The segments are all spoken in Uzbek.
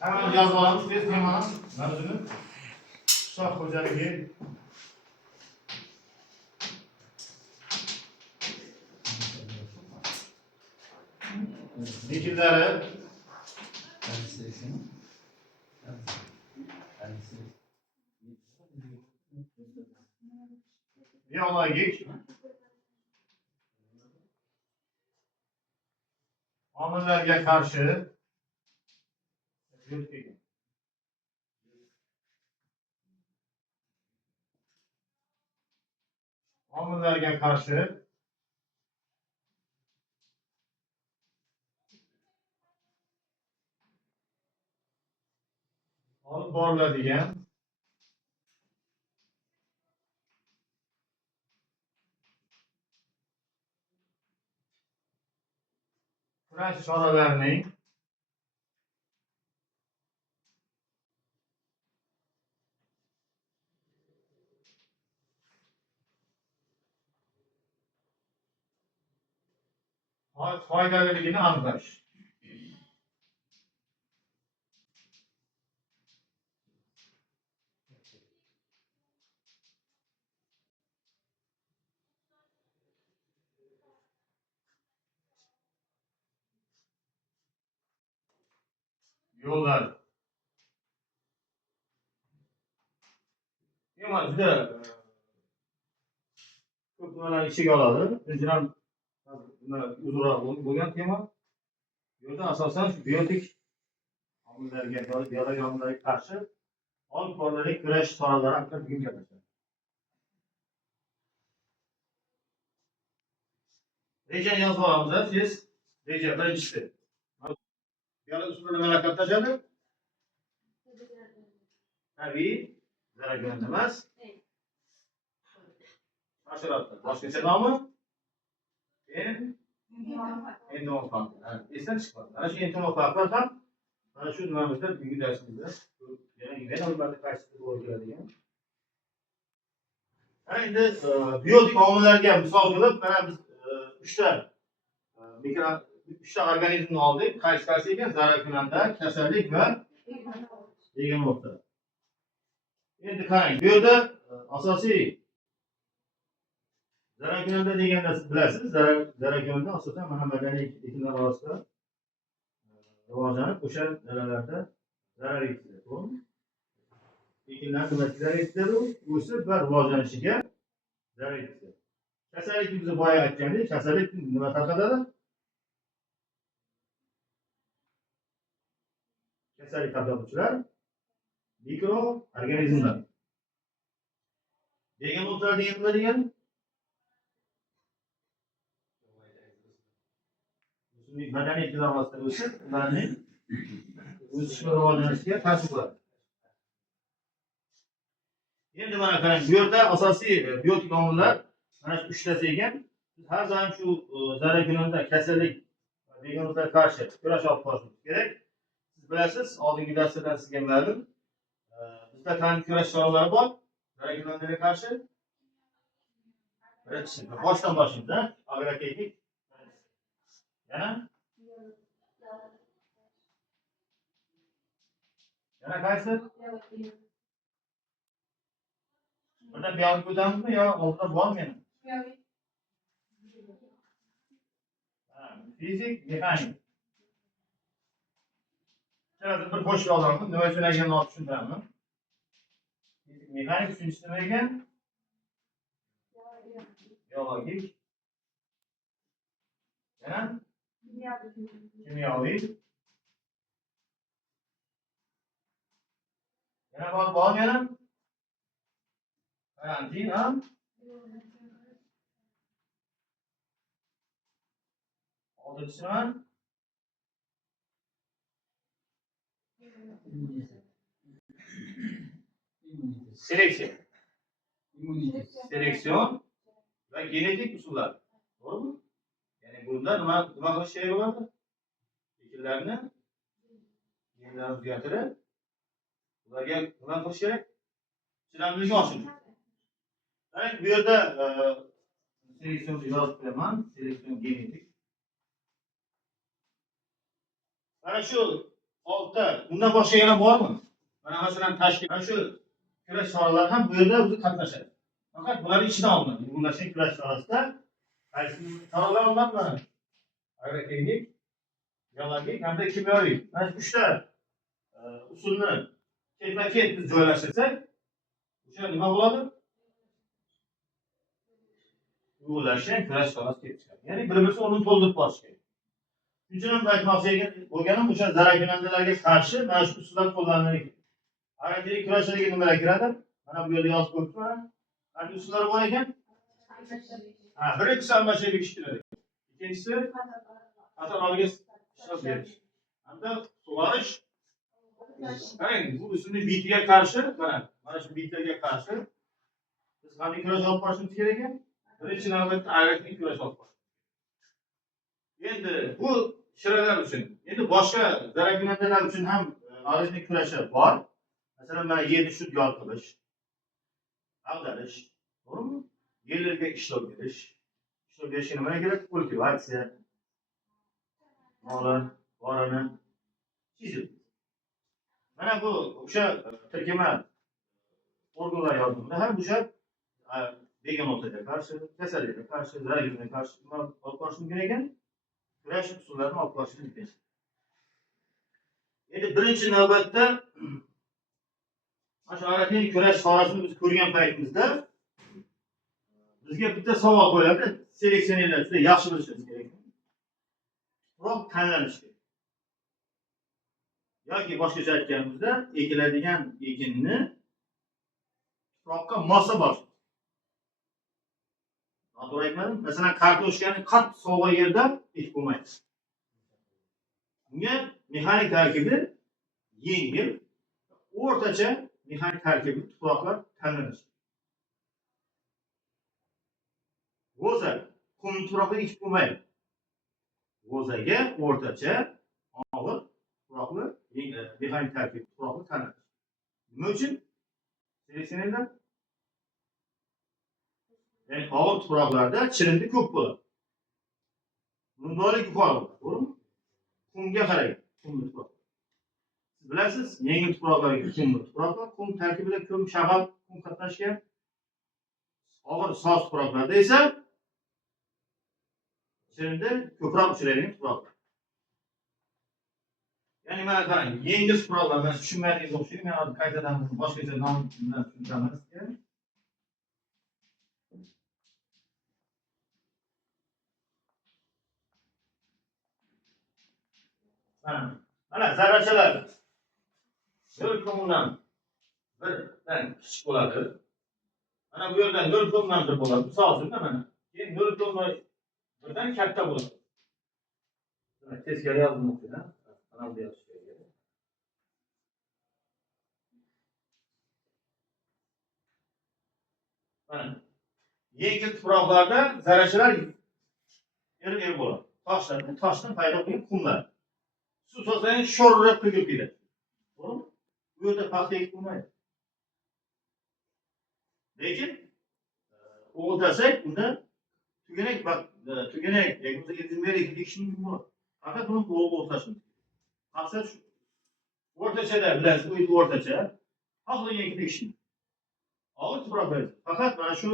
Hemen yazı olamiz. Tez temani mavzuni. Qishloq xo'jaligi vakillari biologik omillarga qarshi omillarga qarshi olib boriladigan kurash choralarining foydaliligini aniqlash. Yo'llar. Demak, juda ko'p nimalar ichiga oladi. Biz ham uzunroq bo'lgan tema. Bu yerda asosan shu biotik omillarga, biologik omillarga qarshi olib boriladigan kurash choralari haqida bugun gaplashamiz. Rejani yozib olamiz. Siz reja birinchisi. Biologik usulda nimalar qatnashadi? Tabiiy zarargarlar emas. Hasharotlar. Boshqacha nomi? Entomofaglar. Esdan chiqadi. Ana shu entomofaglar ham mana shu nimamizda bugungi darsimizda yana albatta qaysi to'g'ri keladigan. Endi biotik omillarga misol qilib mana biz uchta organizmni oldik. Qaysi ekan? Zararkunanda, kasallik va degan nuqta. Endi qarang, bu yerda asosiy zararkunanda deganda bilasiz, zararkunanda asosan mana madaniy ekinlar orasida rivojlanib o'sha dalalarda zarar yetkazadi. To'g'rimi? Ekinlar zarar yetkazadi, o'sib va rivojlanishiga zarar yetkazadi. Kasallik biz boya aytgandek, kasallik nima tarqatadi? Kasallik tarqatuvchilar mikroorganizmlar. Degan o'tlar degan nima degan? Madaniy ekinlar orasida o'sib, ularning o'sish va rivojlanishiga ta'sir qiladi. Endi mana qarang, bu yerda asosiy biotik omillar mana shu 3 tasi ekan. Biz har doim shu zararkunanda, kasallik deganlarga qarshi kurash olib borishimiz kerak. Siz bilasiz, oldingi darslarda sizga ma'lum, bizda qanday kurash choralari bor zararkunandalarga qarshi. Birinchisi, boshdan boshlaymiz, agrotexnik. Yana qaysi? Burada biologik o'tamizmi yo oldida bormi? Fizik, mexanik. Hozir bir qo'shib olamiz. Nima uchun ekanini olib tushuntiramiz. Fizik, mexanik, uchinchisi nima ekan? Biologik. Yana? Kimyoviy. Yana bormi yana? Karantin ham. Oltinchisi nima? Seleksiya. Seleksiyon va genetik usullar. To'g'rimi? Ya'ni bunda nima qilish kerak bo'ladi? Ekinlarni genlarini o'zgartirib, ularga nima qilish kerak? Chidamliligi oshirish. Demak, bu yerda seleksionni yozib qo'yaman. Seleksion genetik. Mana shu oltita. Undan boshqa yana bormi? Mana masalan tashkil. Mana shu kurash choralari ham bu yerda o'zi qatnashadi. Faqat bularning ichidan olinadi. Birlashgan kurash chorasida qaysi choralar olinadi? Agrotexnik, biologik hamda kimyoviy. Mana shu 3 ta usulni ketma-ket biz joylashtirsak, o'sha nima bo'ladi? Uyg'unlashgan kurash chorasi kelib chiqadi. Ya'ni bir-birisi o'rnini to'ldirib borish kerak. Shuning uchun ham aytmoqchi bo'lganim o'sha zararkunandalarga qarshi mana shu usullar qo'llaniladi. Agrotexnik kurashlarga nimalar kiradi? Mana bu yerda yozib qo'yibman. Qanday usullar bor ekan? Birinchisi almashtirib ishtiradi. Ikkinchisi qator olga ishlab berish. Hamda sug'orish. Qarang, bu usulni bitiga qarshi, mana shu bitlarga qarshi biz qanday kurash olib borishimiz kerak ekan? Birinchi navbatda agrotexnik kurash olib borish. Endi bu shiralar uchun, endi boshqa zararkunandalar uchun ham agrotexnik kurashlar bor. Masalan, mana yerni shu yor qilish, ag'darish, to'g'rimi? Yerlarga ishlov berish. Ishlov berishga nima kerak? Kultivatsiya, molar, borini chizib. Mana bu o'sha tirkama organlar yordamida ham o'sha begonaga qarshi, kasalliklarga qarshi, zararlarga qarshi olib borish mumkin ekan. Kurash usullarini olib borish mumkin. Endi birinchi navbatda mana shu agrotexnik kurash sohasini biz ko'rgan paytimizda bizga bitta savol qo'yiladi. Seleksionerlar juda yaxshi bilishimiz kerak. Tuproq tanlanishi kerak. Yoki boshqacha aytganimizda, ekiladigan ekinni tuproqqa mosa borish. To'g'ri aytmadim? Masalan, kartoshkani qattiq sovuq yerda ekib bo'lmaydi. Bunga mexanik tarkibi yengil, o'rtacha mexanik tarkibli tuproqlar tanlanishi. G'o'za, qumli tuproqda ekib bo'lmaydi. G'o'zaga o'rtacha, og'ir tuproqli mexanik tarkibli tuproqlar tanlanishi. Nima uchun? Seleksionerlar ya'ni og'ir tuproqlarda chirinti ko'p bo'ladi. Unumdorlik yuqori bo'ladi, to'g'rimi? Qumga qarang, qumli tuproq. Siz bilasiz, yengil tuproqlarga qumli tuproqlar, qum tarkibida ko'p shag'al qum qatnashgan. Og'ir soz tuproqlarda esa chirinti ko'proq uchraydigan tuproqlar. Ya'ni mana qarang, yengil tuproqlar, men tushunmadingiz o'xshaydi. Men hozir qaytadan boshqacha nom bilan tushuntiraman sizga. Mana zarrachalar 0,1 dan kichik bo'ladi. Mana bu yerdan 0,1 bo'ladi. Misol uchun mana keyin 0,1 dan katta bo'ladi. Mana teskari yozmoqchiman. Mana bu yozish kerak. Mana yengil tuproqlarda zarrachalar eri bo'ladi. Toshdan paydo bo'lgan qumlar. Suv solsang sho'rlab to'kilib ketadi. To'g'rimi? Bu yerda paxta ekib bo'lmaydi. Lekin o'g'iltasak, unda tuganak yoki izmerik ekish mumkin bo'ladi. Faqat buni o'g'iltash mumkin. Maqsad shu. O'rtachada bilasiz, bu o'rtacha xohlagan ekish. Og'ir tuproqlar. Faqat mana shu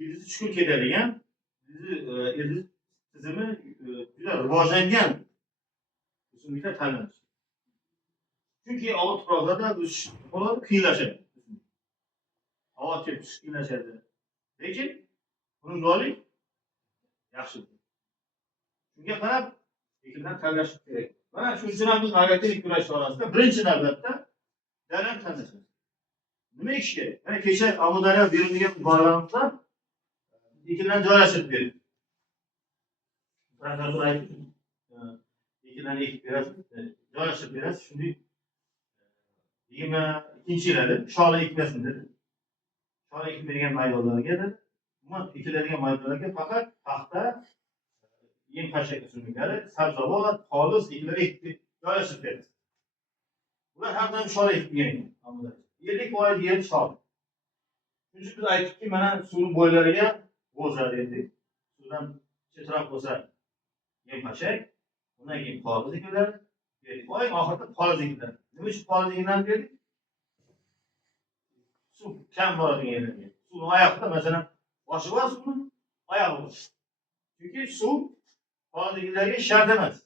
ildizi chuqur ketadigan, ildiz tizimi juda rivojlangan o'simliklar tanlanish. Chunki og'ir tuproqlarda o'sish bo'ladi, qiyinlashadi. Havo kelib chiqish qiyinlashadi. Lekin unumdorlik yaxshi. Shunga qarab ekinlar tanlash kerak. Mana shuning uchun ham biz agrotexnik kurash sohasida birinchi navbatda dalani tanlashimiz. Nima ekish kerak? Mana kecha Amudaryo berilgan bolalarimizni ekinlarni joylashtirib berdik. Traktor aytib, ekinlarni ekib berasiz, joylashtirib berasiz. Shunday 22-yilda shola ekmasin dedi. Shola ekib bergan maydonlarga dedi. Umuman ekiladigan maydonlarga faqat paxta, yem-xashak o'simliklari, sabzavot, xolis ekilib joylashtirib berasiz. Ular har doim shola ekib bergan ekan. 50% yer shola. Shuning uchun biz aytibki, mana suvning bo'ylariga g'o'za dedik. Suvdan chetroq bo'lsa yem-xashak, undan keyin xolis ekiladi. berdik. Oying oxirida polizinglar. Nima uchun polizinglarni berdik? Suv kam boradigan yerlarga. Suv oyoqda masalan boshi bor suvni oyog'i bor. Chunki suv polizinglarga shart emas.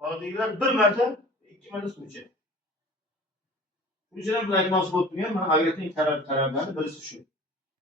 Polizinglar bir marta, ikki marta suv ichadi. Shuning uchun ham bularga munosib bo'lib turgan mana agrotexnik talablarni birisi shu.